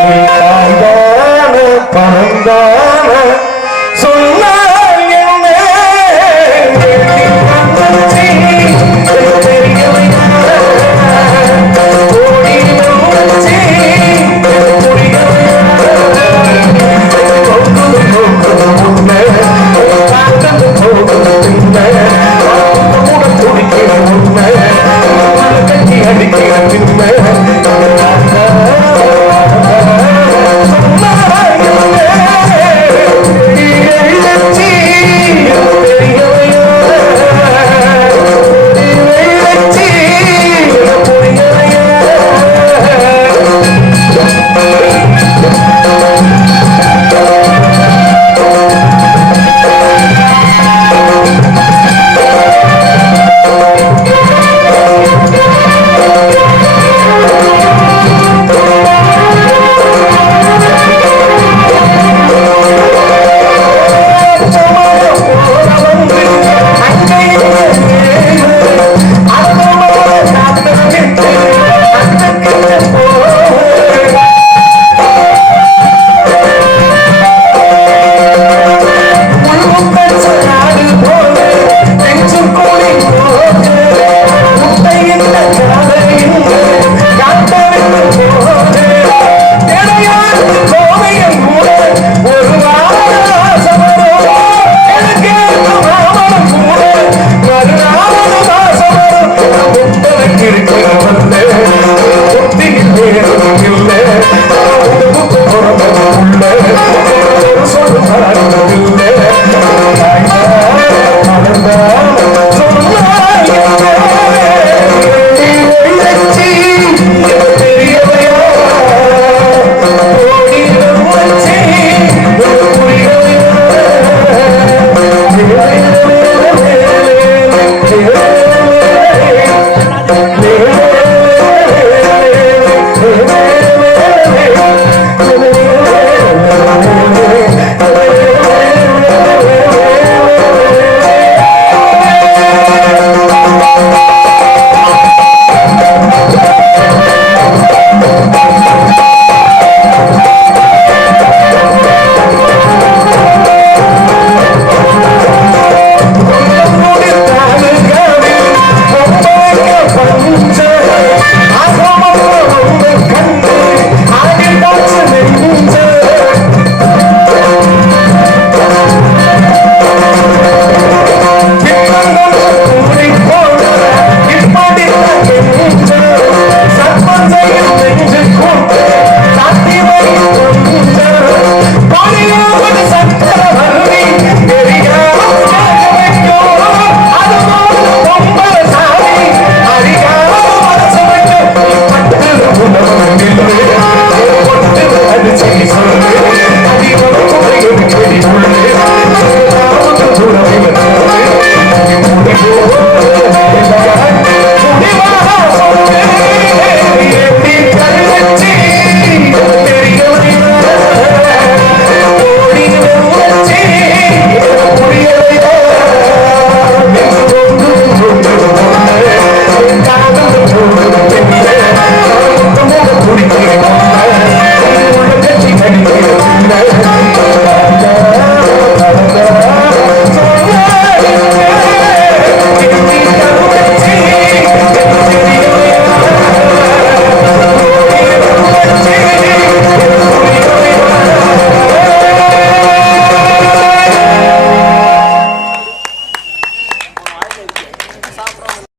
பணந்தான பணந்தான சொன்னார் என்ன. அடிக்கிற பின்ன Gracias.